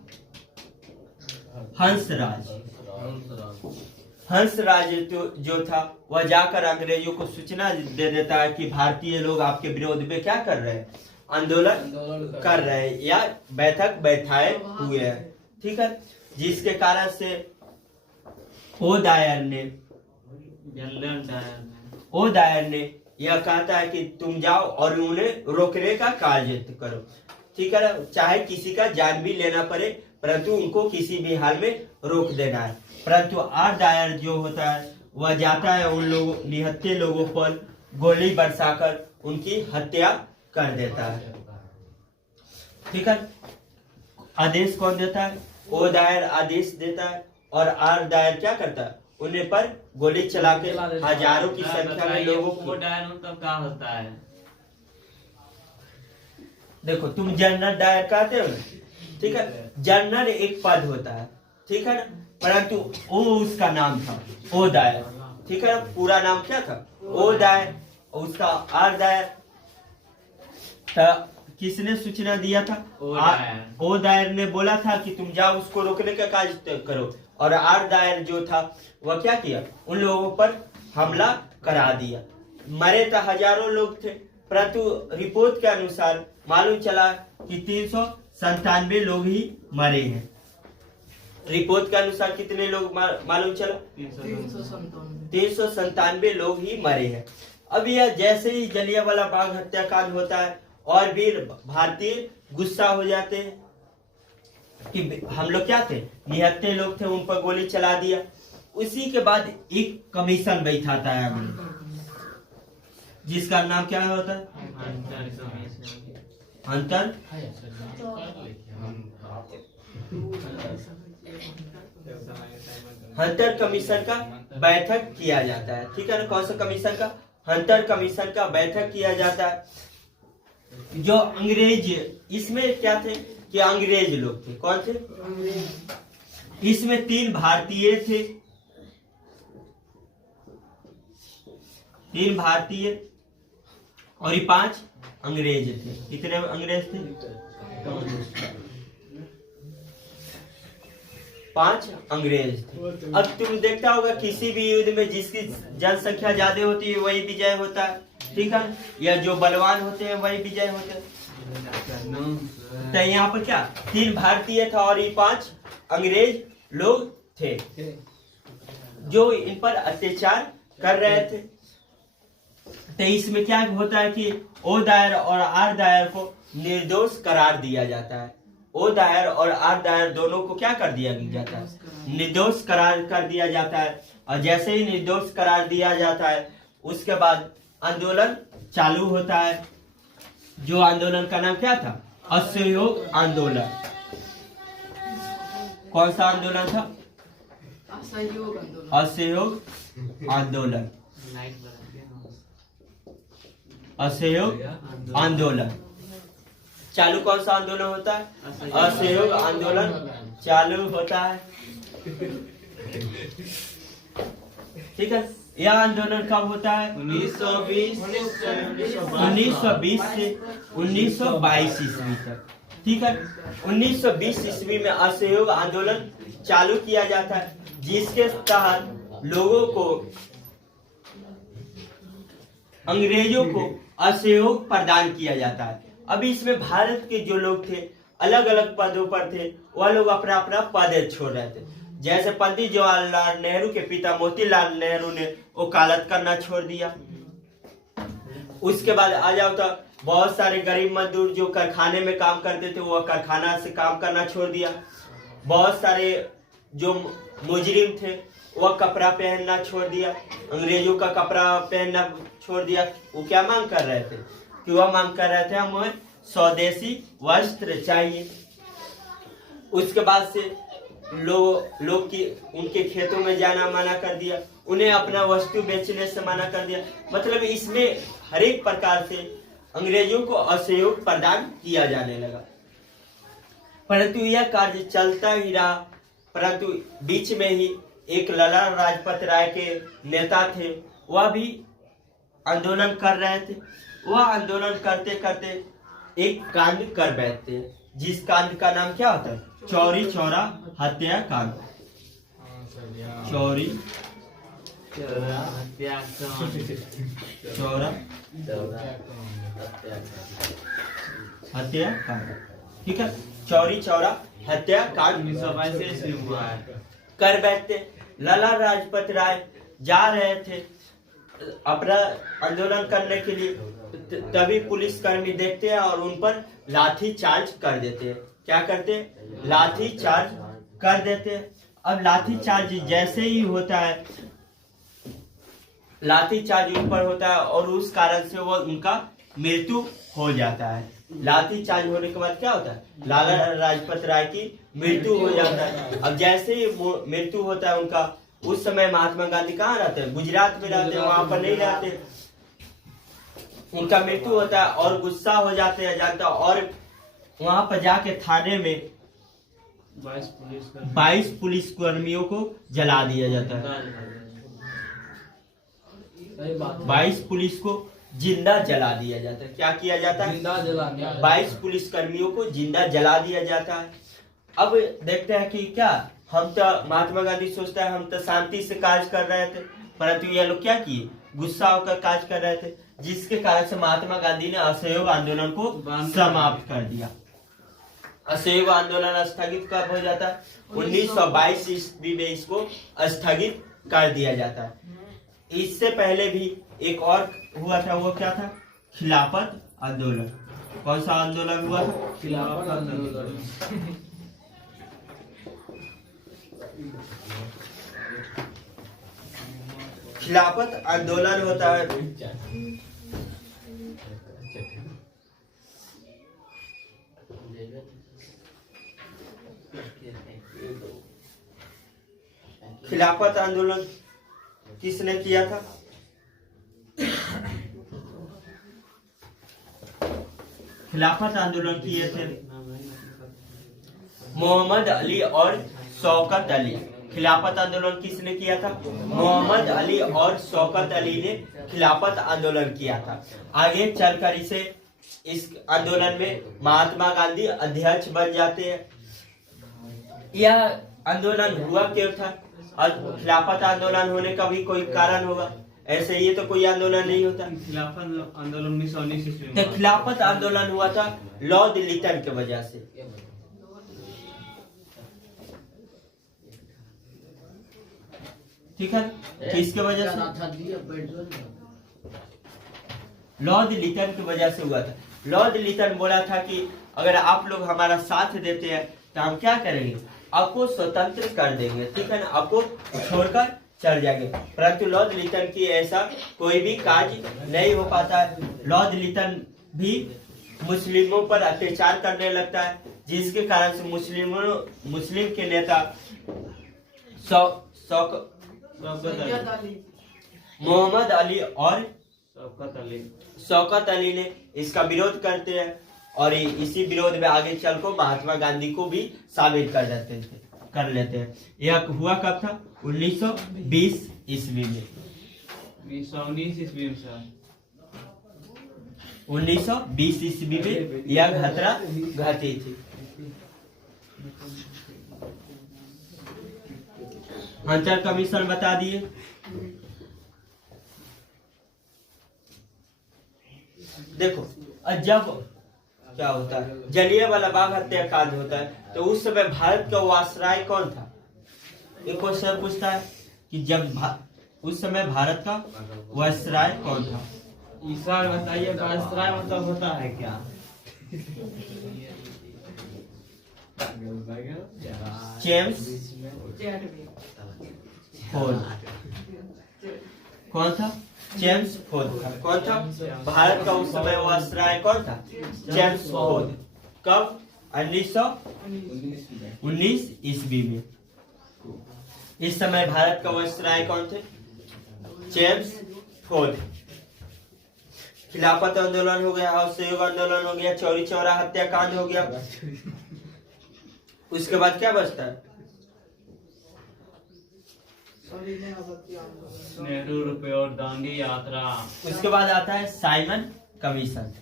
हंसराज जो था वह जाकर अंग्रेजों को सूचना दे देता है कि भारतीय लोग आपके विरोध में क्या कर रहे हैं, आंदोलन कर रहे हैं या बैठक बैठाए हुए हैं, ठीक है। जिसके कारण से ओ दायर ने यह कहता है कि तुम जाओ और उन्हें रोकने का कार्य करो, ठीक है। चाहे किसी का जान भी लेना पड़े परंतु उनको किसी भी हाल में रोक देना है। परंतु आर डायर जो होता है वह जाता है उन लोगों निहत्थे लोगों पर गोली बरसाकर उनकी हत्या कर देता है। ठीक है, आदेश कौन देता है? ओ दायर आदेश देता है और आर दायर क्या करता है? उन्हें पर गोली चला के हजारों की संख्या में लोगों वो को। डायर मतलब क्या होता है? देखो तुम जनरल डायर कहते हो ना, ठीक है, जनरल एक पद होता है, ठीक है ना, परंतु वो उसका नाम था ओ दायर, ठीक है ना, पूरा नाम क्या था? ओ दायर, उसका आर दायर। किसने सूचना दिया था? ओ दायर ने बोला था कि तुम जाओ उसको रोकने का कार्य करो, और आर दायर जो था वह क्या किया? उन लोगों पर हमला करा दिया। मरे तो हजारों लोग थे, परंतु रिपोर्ट के अनुसार मालूम चला कि 397 लोग ही मरे हैं। रिपोर्ट के अनुसार कितने लोग मालूम चला? 397 लोग ही मरे हैं। अब यह जैसे ही जलियांवाला बाग हत्याकांड होता है और भी भारतीय गुस्सा हो जाते हैं कि हम लोग क्या थे, निहत्थे लोग थे, उन पर गोली चला दिया। उसी के बाद एक कमीशन बैठाता है जिसका नाम क्या होता है? अंतर हंटर कमीशन का बैठक किया जाता है। ठीक है ना, कौन सा कमीशन का? हंटर कमीशन का बैठक किया जाता है। जो अंग्रेज, इसमें क्या थे कि अंग्रेज लोग थे। कौन थे? इसमें 3 भारतीय थे, 3 भारतीय और ये 5 अंग्रेज थे। कितने अंग्रेज थे? 5 अंग्रेज थे। अब तुम देखता होगा किसी भी युद्ध में जिसकी जनसंख्या ज्यादा होती है वही विजय होता है, ठीक है, या जो बलवान होते हैं वही विजय होते हैं। तो यहाँ पर क्या 3 भारतीय था और ये 5 अंग्रेज लोग थे जो इन पर अत्याचार कर रहे थे। तो इसमें क्या होता है कि ओ दायर और आर दायर को निर्दोष करार दिया जाता है। ओ दायर और आर दायर दोनों को क्या कर दिया जाता है? निर्दोष करार कर दिया जाता है। और जैसे ही निर्दोष करार दिया जाता है उसके बाद आंदोलन चालू होता है। जो आंदोलन का नाम क्या था? असहयोग आंदोलन। कौन सा आंदोलन था? असहयोग आंदोलन। असहयोग आंदोलन चालू। कौन सा आंदोलन होता है? असहयोग आंदोलन चालू होता है। ठीक है, यह आंदोलन कब होता है? 1920 से 1922 ईस्वी तक। ठीक है, 1920 ईस्वी में असहयोग आंदोलन चालू किया जाता है जिसके तहत लोगों को, अंग्रेजों को असहयोग प्रदान किया जाता है। अभी इसमें भारत के जो लोग थे अलग अलग पदों पर थे, वह लोग अपना अपना पद छोड़ रहे थे। जैसे पंडित जवाहरलाल नेहरू के पिता मोतीलाल नेहरू ने वकालत करना छोड़ दिया। उसके बाद आ जाओ तो बहुत सारे गरीब मजदूर जो कारखाने में काम करते थे वह कारखाना से काम करना छोड़ दिया। बहुत सारे जो मुजरिम थे वह कपड़ा पहनना छोड़ दिया, अंग्रेजों का कपड़ा पहनना छोड़ दिया। वो क्या मांग कर रहे थे? कि वह मांग कर रहे थे हमें स्वदेशी वस्त्र चाहिए। उसके बाद से लोग की उनके खेतों में जाना मना कर दिया, उन्हें अपना वस्तु बेचने से मना कर दिया। मतलब इसमें हर एक प्रकार से अंग्रेजों को असहयोग प्रदान किया जाने लगा। परंतु यह कार्य चलता ही रहा। परंतु बीच में ही एक लाला लाजपत राय के नेता थे, वह भी आंदोलन कर रहे थे। वह आंदोलन करते करते एक कांड कर बैठते हैं जिस कांड का नाम क्या होता है? चौरी चौरा हत्याकांड। चौरी चौरा हत्याकांड। ठीक है, चौरी चौरा हत्याकांड 1922 से हुआ है। कर बैठते। लाला लाजपत राय जा रहे थे अपना आंदोलन करने के लिए, तभी पुलिसकर्मी देखते हैं और उन पर लाठी चार्ज कर देते हैं। क्या करते हैं? लाठी चार्ज कर देते हैं। अब लाठी चार्ज जैसे ही होता है लाठीचार्ज उन पर होता है और उस कारण से वो उनका मृत्यु हो जाता है। लाठीचार्ज होने के बाद क्या होता है, लाला लाजपत राय की मृत्यु हो जाता है। अब जैसे ही मृत्यु होता है उनका, उस समय महात्मा गांधी कहाँ रहते हैं, गुजरात में रहते हैं, वहां पर नहीं रहते। उनका मृत्यु होता है और गुस्सा हो जाते हैं जानता, और वहां पर जाके थाने में 22 पुलिस कर्मियों को जला दिया जाता है। सही बात है। 22 पुलिस को जिंदा जला दिया जाता है। क्या किया जाता है, जिंदा जला दिया। 22 पुलिस कर्मियों को जिंदा जला दिया जाता है। अब देखते हैं कि क्या हम तो, महात्मा गांधी सोचता है हम तो शांति से कार्य कर रहे थे, परंतु ये लोग क्या किए, गुस्सा होकर कार्य कर रहे थे, जिसके कारण से महात्मा गांधी ने असहयोग आंदोलन को समाप्त कर दिया। असहयोग आंदोलन स्थगित कब हो जाता है, 1922 ईस्वी में इसको स्थगित कर दिया जाता है। इससे पहले भी एक और हुआ था, वो क्या था, खिलाफत आंदोलन। कौन सा आंदोलन हुआ था, खिलाफत आंदोलन। खिलाफत आंदोलन होता है। खिलाफत आंदोलन किसने किया था, खिलाफत आंदोलन किए थे मोहम्मद अली और शौकत अली। खिलाफत आंदोलन किसने किया था, मोहम्मद अली और शौकत अली ने खिलाफत आंदोलन किया था। आगे चलकर इस आंदोलन में महात्मा गांधी अध्यक्ष बन जाते हैं। यह आंदोलन हुआ क्यों था, और खिलाफत आंदोलन होने का भी कोई कारण होगा, ऐसे ये तो कोई आंदोलन नहीं होता। खिलाफत आंदोलन 1919 ईस्वी में, तो खिलाफत आंदोलन हुआ था लॉर्ड लिटन की वजह से। ठीक है, किसके वजह से, लॉर्ड लिटन की वजह से हुआ था। लॉर्ड लिटन बोला था कि अगर आप लोग हमारा साथ देते हैं तो हम क्या करेंगे, आपको स्वतंत्र कर देंगे, ठीक है ना, आपको छोड़कर चल जाएंगे। परंतु लॉर्ड लिटन की ऐसा कोई भी कार्य नहीं हो पाता है। लॉर्ड लिटन भी मुस्लिमों पर अत्याचार करने लगता है, जिसके कारण से मुस्लिम के नेता मोहम्मद अली और शौकत अली ने इसका विरोध करते हैं, और इसी विरोध में आगे चल को महात्मा गांधी को भी शामिल कर लेते हैं। यह हुआ कब था, 1920 ईस्वी में। 1919 ईस्वी में सर, 1920 ईस्वी में यह घटना घटी थी। हंटर कमीशन बता दिए। देखो, जब क्या होता है, जलियांवाला बाग हत्याकांड होता है, तो उस समय भारत का वायसराय कौन था। एक क्वेश्चन पूछता है कि जब उस समय भारत का वायसराय कौन था। ईसा बताइए, वायसराय मतलब होता है क्या। James Ford. कौन था, जेम्स फोर्ड था। कौन था, भारत का उस समय वायसराय कौन था, जेम्स फोर्ड। कब, 1919 ईस्वी में। इस समय भारत का वायसराय कौन थे, जेम्स फोर्ड। खिलाफत आंदोलन हो गया, असहयोग आंदोलन हो गया, चौरी चौरा हत्याकांड हो गया। उसके बाद क्या बचता है, नेहरू रुपये और दांडी यात्रा। उसके बाद आता है साइमन कमीशन।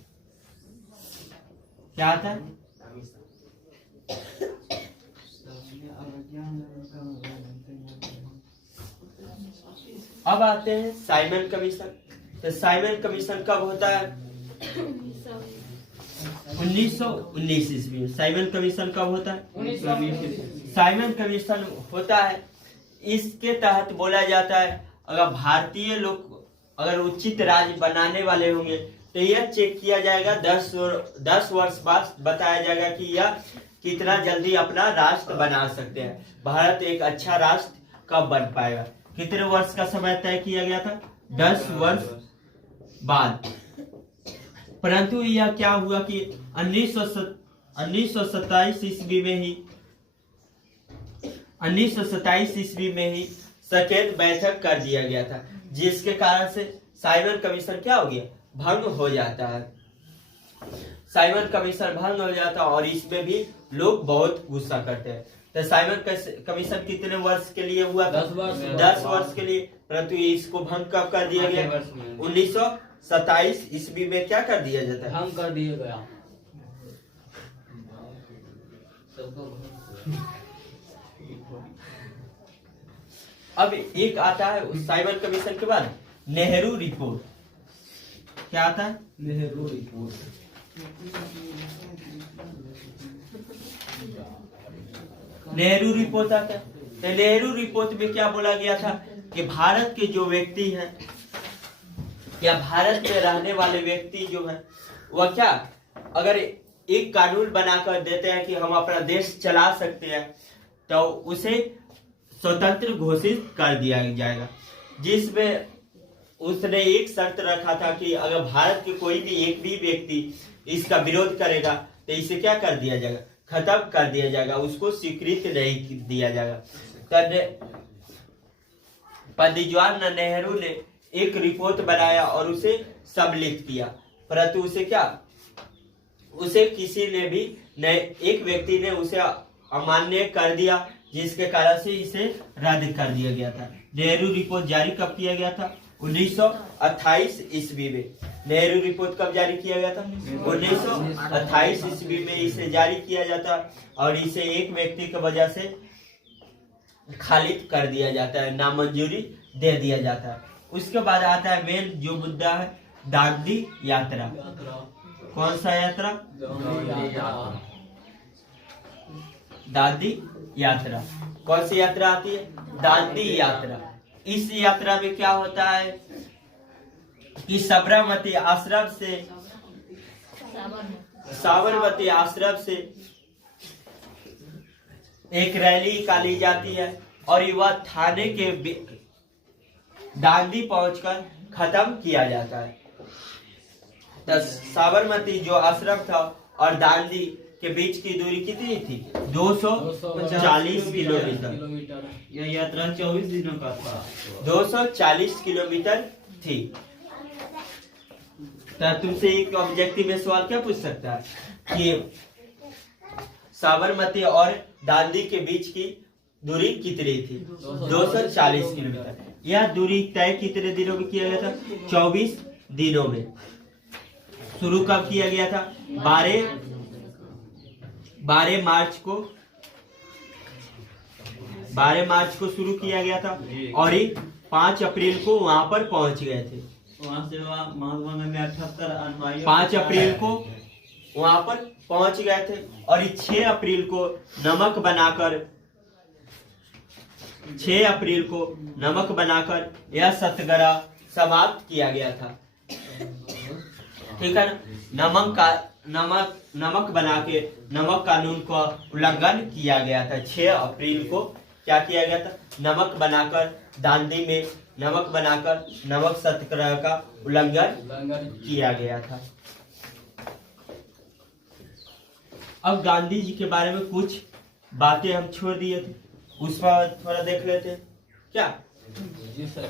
क्या आता है, अब आते हैं साइमन कमीशन। तो साइमन कमीशन कब होता है, 1919 ईस्वी में। साइमन कमीशन कब होता है, 1919। साइमन कमीशन होता है, इसके तहत बोला जाता है अगर भारतीय लोग अगर उचित राज्य बनाने वाले होंगे तो यह चेक किया जाएगा, 10 वर्ष बाद बताया जाएगा कि यह कितना जल्दी अपना राष्ट्र बना सकते हैं। भारत एक अच्छा राष्ट्र कब बन पाएगा, कितने वर्ष का समय तय किया गया था, 10 वर्ष बाद। परंतु यह क्या हुआ कि 1927 ईस्वी में ही 1927 ईस्वी में ही सकेत बैठक कर दिया गया था, जिसके कारण से साइमन कमीशन क्या हो गया, भंग हो जाता है। साइमन कमीशन भंग हो जाता है और इसमें भी लोग बहुत गुस्सा करते हैं। तो साइमन कमीशन कितने वर्ष के लिए हुआ था? 10 वर्ष के लिए। परंतु इसको भंग कब कर दिया गया? 1927 ईस्वी में क्या कर दिया जाता है? भंग कर दिया गया। अब एक आता है उस साइमन कमीशन के बाद नेहरू रिपोर्ट। क्या आता है? नेहरू रिपोर्ट। नेहरू रिपोर्ट आता है। तो नेहरू रिपोर्ट में क्या बोला गया था कि भारत के जो व्यक्ति हैं या भारत में रहने वाले व्यक्ति जो है वह क्या, अगर एक कानून बनाकर देते हैं कि हम अपना देश चला सकते हैं, तो उसे स्वतंत्र घोषित कर दिया जाएगा। जिसमें उसने एक शर्त रखा था कि अगर भारत के कोई भी एक भी व्यक्ति इसका विरोध करेगा तो इसे क्या कर दिया जाएगा, खत्म कर दिया जाएगा, उसको स्वीकृति नहीं दिया जाएगा। पंडित जवाहरलाल नेहरू ने एक रिपोर्ट बनाया और उसे सम्मिलित किया, परंतु उसे क्या, उसे किसी ने भी एक व्यक्ति ने उसे अमान्य कर दिया, जिसके कारण से इसे रद्द कर दिया गया था। नेहरू रिपोर्ट जारी कब किया गया था? 1928 ईस्वी में। नेहरू रिपोर्ट कब जारी किया गया था? 1928 ईस्वी में इसे जारी किया जाता और इसे एक व्यक्ति की वजह से खारिज कर दिया जाता है, नामंजूरी दे दिया जाता है। उसके बाद आता है मेन जो मुद्दा है, दांडी यात्रा। कौन सा यात्रा? दांडी यात्रा। कौन सी यात्रा आती है? दांडी यात्रा। इस यात्रा में क्या होता है कि साबरमती आश्रम से एक रैली निकाली जाती है और युवा थाने के दांडी पहुंचकर खत्म किया जाता है। तो साबरमती जो आश्रम था और दांडी के बीच की दूरी कितनी थी? 240 किलोमीटर। यह यात्रा 24 दिनों का था। 240 किलोमीटर थी। तो तुमसे एक ऑब्जेक्टिव में सवाल क्या पूछ सकता है कि साबरमती और दांडी के बीच की दूरी कितनी थी? 240 किलोमीटर। यह दूरी तय कितने दिनों में किया गया था? 24 दिनों में। शुरू कब किया गया था? 12 मार्च को शुरू किया गया था और 5 अप्रैल को वहां पर पहुंच गए थे। वहां से महात्मा गांधी 78 अनुयायियों 5 अप्रैल को वहां पर पहुंच गए थे और 6 अप्रैल को नमक बनाकर यह सत्याग्रह समाप्त किया गया था। ठीक है ना? नमक बना के नमक कानून का उल्लंघन किया गया था। 6 अप्रैल को क्या किया गया था? नमक बनाकर दांडी में नमक सत्याग्रह का उल्लंघन किया गया था। अब गांधी जी के बारे में कुछ बातें हम छोड़ दिए थे, उस पर थोड़ा देख लेते हैं क्या? जी सर।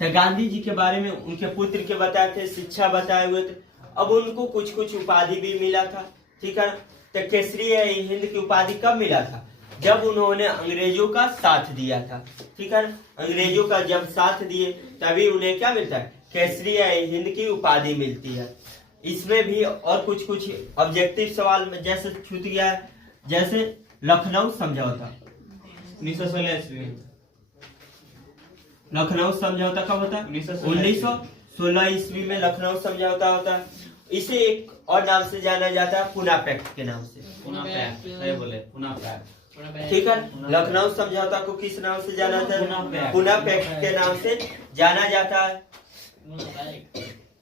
तो गांधी जी के बारे में उनके पुत्र के बताए थे, शिक्षा बताए हुए थे। अब उनको कुछ कुछ उपाधि भी मिला था। ठीक है। तो केसरी हिंद की उपाधि कब मिला था? जब उन्होंने अंग्रेजों का साथ दिया था। ठीक है। अंग्रेजों का जब साथ दिए तभी उन्हें क्या मिलता है? केसरी हिंद की उपाधि मिलती है। इसमें भी और कुछ कुछ ऑब्जेक्टिव सवाल में जैसे छूट गया है, जैसे लखनऊ समझौता। 1916 ईस्वी। लखनऊ समझौता कब होता है? 1916 ईस्वी में लखनऊ समझौता होता है। इसे एक और नाम से जाना जाता है, पूना पैक्ट के नाम से। पूना पैक्ट, सही बोले, पूना पैक्ट। ठीक है। लखनऊ समझौता को किस नाम से जाना जाता है? पूना पैक्ट के नाम से जाना जाता है।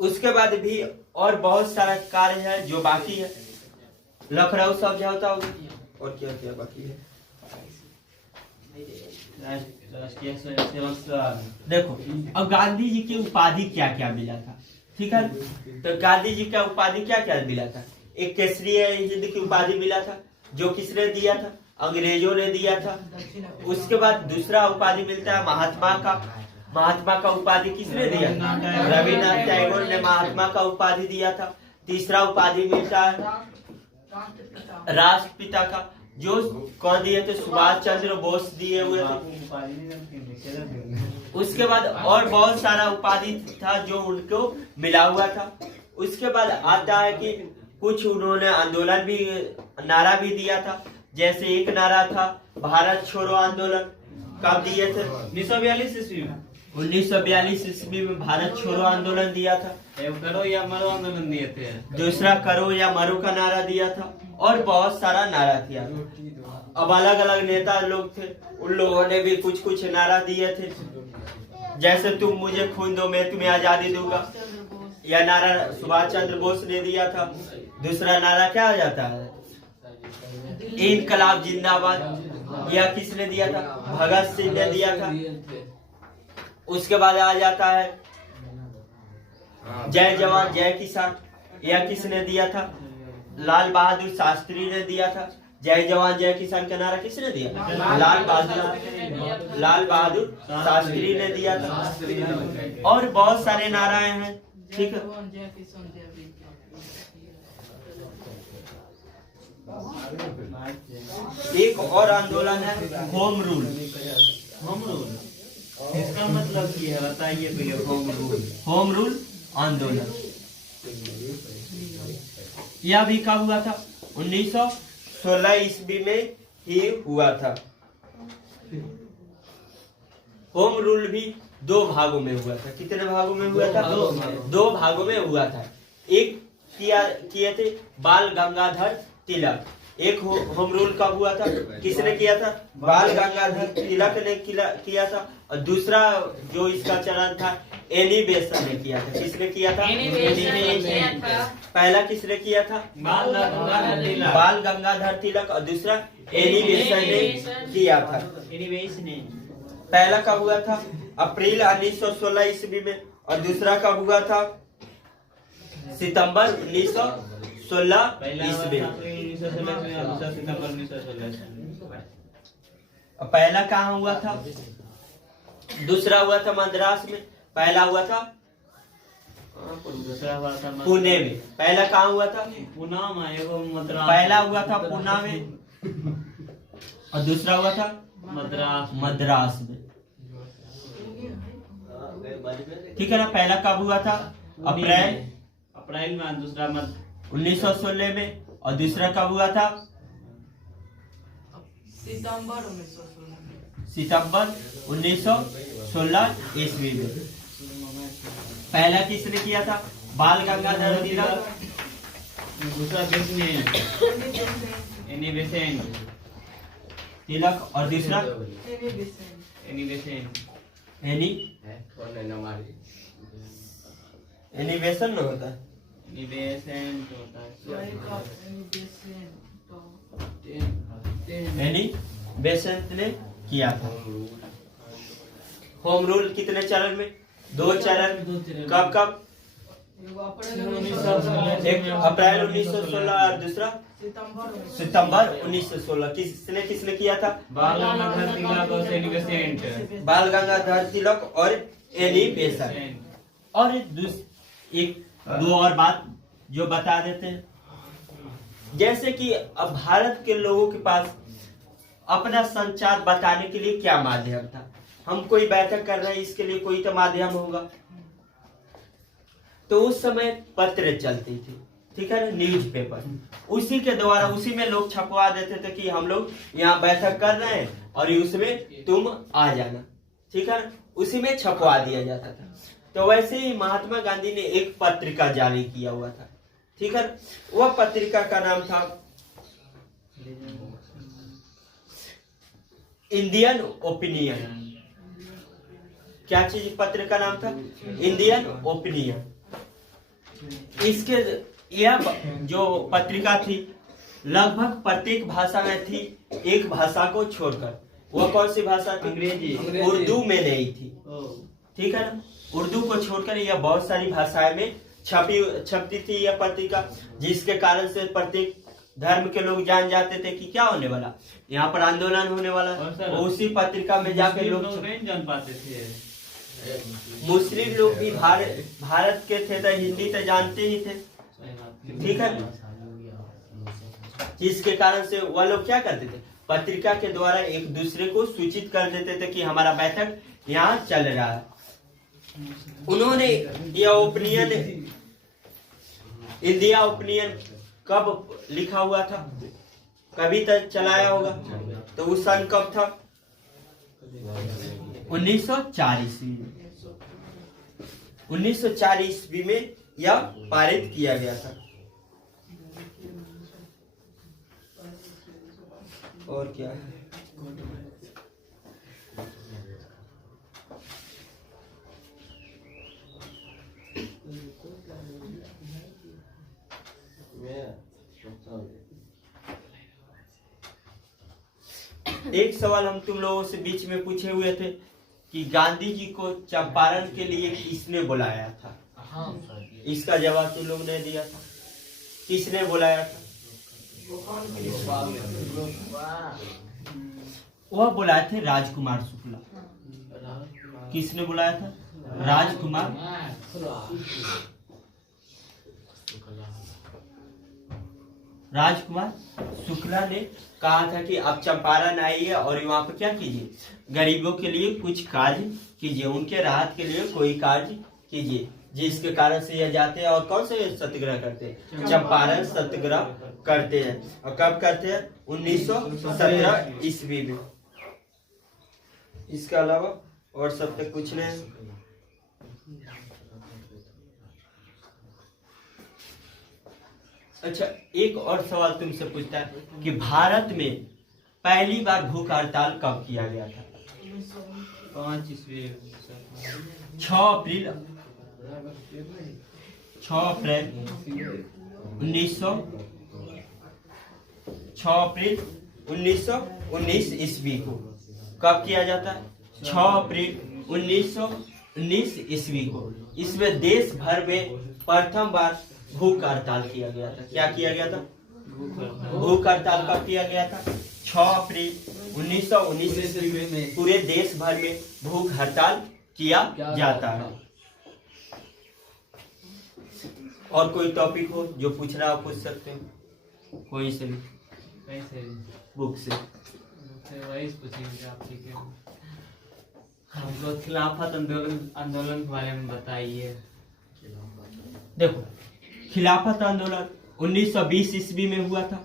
उसके बाद भी और बहुत सारा कार्य है जो बाकी है। लखनऊ समझौता हो गया और क्या क्या बाकी है? राष्ट्रीय स्वयंसेवक संघ। देखो अब गांधी जी की उपाधि क्या क्या मिला था, ठीक है। तो गांधी जी का उपाधि क्या क्या मिला था? एक केसरी हिंद की उपाधि मिला था, जो किसने दिया था? अंग्रेजों ने दिया था। उसके बाद दूसरा उपाधि मिलता है महात्मा का। महात्मा का उपाधि किसने दिया? रविन्द्रनाथ टैगोर ने महात्मा का उपाधि दिया था। तीसरा उपाधि मिलता है राष्ट्रपिता का, जो कौन दिए थे? सुभाष चंद्र बोस दिए हुए थे। उसके बाद और बहुत सारा उपाधि था जो उनको मिला हुआ था। उसके बाद आता है कि कुछ उन्होंने आंदोलन भी, नारा भी दिया था। जैसे एक नारा था भारत छोड़ो आंदोलन, कब दिए थे? 1942 ईस्वी में। 1942 ईस्वी में भारत छोड़ो आंदोलन दिया था। करो या मरो आंदोलन दिए थे। दूसरा करो या मरो का नारा दिया था, और बहुत सारा नारा दिया था। अब अलग अलग नेता लोग थे, उन लोगों ने भी कुछ कुछ नारा दिए थे। जैसे तुम मुझे खून दो मैं तुम्हें आजादी दूंगा, यह नारा सुभाष चंद्र बोस ने दिया था। दूसरा नारा क्या आ जाता है? इनकलाब जिंदाबाद, यह किसने दिया था? भगत सिंह ने दिया था। उसके बाद आ जाता है जय जवान जय किसान, यह किसने दिया था? लाल बहादुर शास्त्री ने दिया था। जय जवान जय किसान का नारा किसने दिया? लाल बहादुर शास्त्री ने दिया था। और बहुत सारे नाराएं हैं, ठीक है। एक और आंदोलन है होम रूल। होम रूल इसका मतलब क्या है बताइए पहले। होम रूल, होम रूल आंदोलन यह भी कब हुआ था? 1916 ईस्वी में ही हुआ था। होम रूल भी दो भागों में हुआ था। कितने भागों में हुआ था? दो भागों में हुआ था। एक किए थे बाल गंगाधर तिलक। एक होम रूल कब हुआ था? किसने किया था? बाल गंगाधर तिलक ने किया था। और दूसरा जो इसका चलन था एनी बेसन ने किया था। किसने किया था? पहला किसने किया था? बाल गंगाधर तिलक। और दूसरा एनी बेसन ने किया था। पहला कब हुआ था? अप्रैल 1916 ईस्वी में। और दूसरा कब हुआ था? सितंबर 1916 ईस्वी में। पहला कहाँ हुआ था? दूसरा हुआ था मद्रास में। पहला हुआ था पुणे में। पहला कहाँ हुआ था? पूना में। मद्रास। पहला हुआ था पूना में और दूसरा हुआ था मद्रास में। ठीक है ना। पहला कब हुआ था? अप्रैल में। दूसरा 1916 में। और दूसरा कब हुआ था? सितंबर 1916 ईस्वी में। पहला किसने किया था? बाल गंगाधर तिलक। दूसरा किसने? एनी बेसेंट तिलक। और दूसरा एनी बेसेंट। एनिवेशन न होता है। एनी बेसेंट होता है। एनी बेसेंट ने किया था। होम रूल कितने चरण में? दो चरण। कब कब? एक अप्रैल 1916 और दूसरा सितंबर 1916। किसने किया था? बाल गंगाधर तिलक और एनी बेसेंट। बाल गंगाधर तिलक और एनी बेसेंट। और एक दो और बात जो बता देते हैं, जैसे कि अब भारत के लोगों के पास अपना संचार बताने के लिए क्या माध्यम था? हम कोई बैठक कर रहे हैं, इसके लिए कोई तो माध्यम होगा। तो उस समय पत्र चलती थी, ठीक है ना, न्यूज़पेपर। उसी के द्वारा उसी में लोग छपवा देते थे कि हम लोग यहाँ बैठक कर रहे हैं और उसमें तुम आ जाना, ठीक है ना। उसी में छपवा दिया जाता था। तो वैसे ही महात्मा गांधी ने एक पत्रिका जारी किया हुआ था, ठीक है। वह पत्रिका का नाम था इंडियन ओपिनियन। क्या चीज पत्र का नाम था? Indian opinion. इसके यह जो पत्रिका थी लगभग प्रत्येक भाषा में थी, एक भाषा को छोड़कर। वह कौन सी भाषा थी? अंग्रेजी। उर्दू में नहीं थी। ओ, ठीक है ना। उर्दू को छोड़कर यह बहुत सारी भाषाएं में छपती थी यह पत्रिका, जिसके कारण से प्रत्येक धर्म के लोग जान जाते थे कि क्या होने वाला, यहाँ पर आंदोलन होने वाला। और सर, और उसी पत्रिका में जाके मुस्लिम लोग नहीं जान पाते थे। मुस्लिम लोग भी भारत के थे तो हिंदी तो जानते ही थे। ठीक है। जिसके कारण से वह लोग क्या करते थे, पत्रिका के द्वारा एक दूसरे को सूचित कर देते थे कि हमारा बैठक यहाँ चल रहा है। उन्होंने यह ओपिनियन, इंडिया ओपिनियन कब लिखा हुआ था, कभी तक चलाया होगा, तो उस सन कब था? 1904 ईस्वी में। 1904 ईस्वी में यह पारित किया गया था। और क्या है? एक सवाल हम तुम लोगों से बीच में पूछे हुए थे कि गांधी जी को चंपारण के लिए किसने बुलाया था? इसका जवाब तुम लोग ने दिया था। किसने बुलाया था? वह बुलाए थे राजकुमार शुक्ला। किसने बुलाया था? राजकुमार शुक्ला ने कहा था कि आप चंपारण आइए और वहाँ पर क्या कीजिए, गरीबों के लिए कुछ कार्य कीजिए, उनके राहत के लिए कोई कार्य कीजिए। जिसके कारण से यह जाते हैं और कौन से सत्याग्रह करते हैं? चंपारण सत्याग्रह करते हैं। और कब करते हैं? 1917 ईस्वी में। इसके अलावा और सत्य कुछ नहीं। अच्छा, एक और सवाल तुमसे पूछता है कि भारत में पहली बार भूख हड़ताल कब किया गया था? 5 ईस्वी। 6 अप्रैल 1919 ईस्वी को। कब किया जाता है? 6 अप्रैल 1919 ईस्वी को। इसमें देश भर में प्रथम बार भूख हड़ताल किया गया था। क्या किया गया था? भूख हड़ताल कब किया गया था? 6 अप्रैल 1919 ईस्वी में पूरे देश भर में भूख हड़ताल किया जाता है। और कोई टॉपिक हो जो पूछना हो पूछ सकते हो, कोई से भी, बुक से। वही पूछेंगे आप, ठीक है। हमको खिलाफत आंदोलन के बारे में बताइए। देखो, खिलाफत आंदोलन 1920 ईस्वी में हुआ था,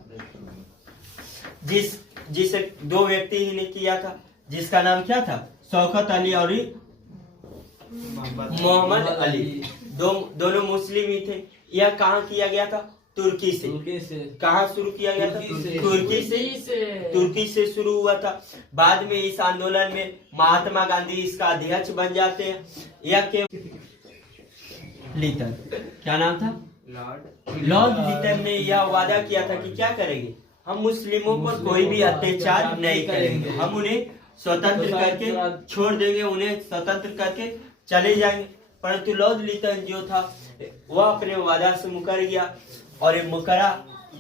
जिसे 2 व्यक्ति ही ने किया था, जिसका नाम क्या था? शौकत अली और मोहम्मद अली। दोनों मुस्लिम ही थे। यह कहाँ किया गया था? तुर्की से। कहाँ शुरू किया गया था? तुर्की से शुरू हुआ था। बाद में इस आंदोलन में महात्मा गांधी इसका अध्यक्ष बन जाते हैं। यह के लिटन, क्या नाम था? लॉर्ड लिटन ने यह वादा किया था कि क्या करेंगे, हम मुस्लिमों पर कोई भी अत्याचार नहीं करेंगे, हम उन्हें स्वतंत्र करके छोड़ देंगे, उन्हें स्वतंत्र करके चले जाएंगे। परंतु लॉर्ड लिटन जो था वह अपने वादा से मुकर गया और ये मुकरा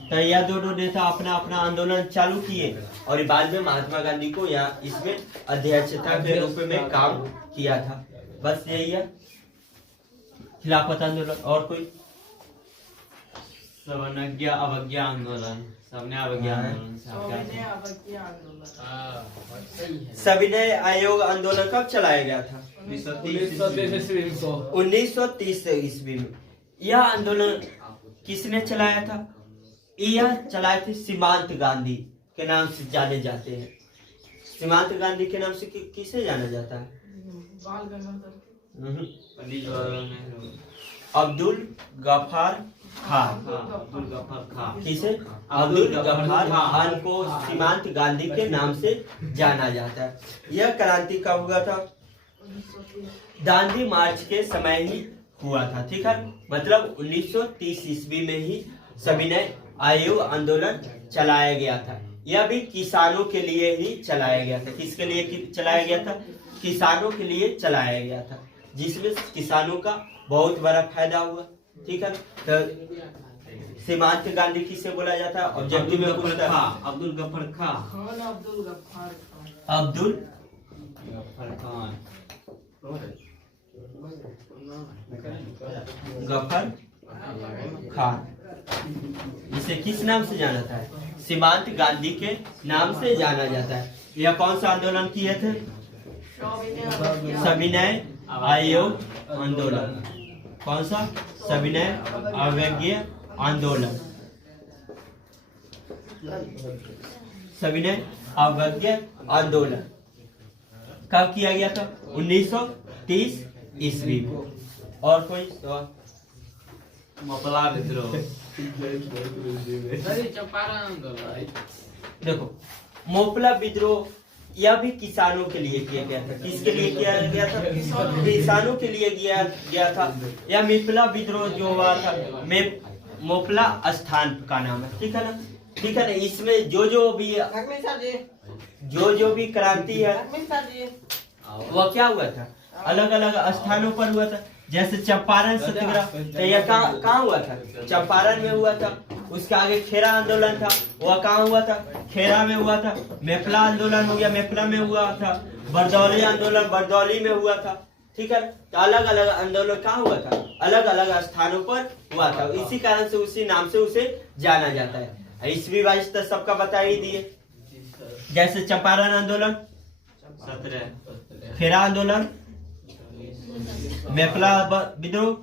तो यह दोनों नेता अपना अपना आंदोलन चालू किए और बाद में महात्मा गांधी को यहाँ इसमें अध्यक्षता के रूप में काम किया था। बस यही है खिलाफत आंदोलन। और कोई? सवर्ण अवज्ञा आंदोलन, सबने अवज्ञा आंदोलन से आप क्या सविनय आयोग आंदोलन कब चलाया गया था? 1930 ईस्वी में। यह आंदोलन किसने चलाया था? यह चलाए थे सीमांत गांधी के नाम से जाने जाते हैं। सीमांत गांधी के नाम से किसे जाना जाता है? अब्दुल गफ्फार खान। किसे? अब्दुल गफ्फार खान को सीमांत गांधी के नाम से जाना जाता है। यह क्रांति कब हुआ था? दांडी मार्च के समय ही हुआ था। ठीक है, मतलब 1930 ईस्वी में ही सविनय आयोग आंदोलन चलाया गया था। यह भी किसानों के लिए ही चलाया गया था। किसके लिए चलाया गया था? किसानों के लिए चलाया गया था, जिसमें किसानों का बहुत बड़ा फायदा हुआ। ठीक है, तो सीमांत गांधी किसे बोला जाता है? ऑब्जेक्टिव में पूछता है। अब्दुल गफ्फर खां। अब्दुल गफ्फर खान। गफ्फर खान। इसे किस नाम से जाना जाता है? सीमांत गांधी के नाम से जाना जाता है। यह कौन सा आंदोलन किए थे? सविनय आयोग आंदोलन। कौन सा? सविनय अवज्ञा आंदोलन। सविनय अवज्ञा आंदोलन कब किया गया था? 1930 ईस्वी को। और कोई सवाल? मोपला विद्रोह। देखो, मोपला विद्रोह यह भी किसानों के लिए किया गया था। किसके लिए किया गया था? किसानों के लिए किया गया था। यह मोपला विद्रोह जो हुआ था, मोपला स्थान का नाम है। ठीक है ना? ठीक है ना? इसमें जो भी क्रांति है वह क्या हुआ था? अलग अलग स्थानों पर हुआ था। जैसे चंपारण सत्याग्रह, तो यह कहाँ हुआ था? चंपारण में हुआ था। उसके आगे खेरा आंदोलन था, वह कहाँ हुआ था? खेरा में हुआ था। मेपला आंदोलन हो गया, मेपला में हुआ था। बरदौली आंदोलन बरदौली में हुआ था। ठीक है, तो अलग अलग आंदोलन कहाँ हुआ था? अलग अलग स्थानों पर हुआ था। इसी कारण से उसी नाम से उसे जाना जाता है। ईस्वी वाइज तो सबका बता ही दिए। जैसे चंपारण आंदोलन, 17 खेरा आंदोलन, मेपला विद्रोह,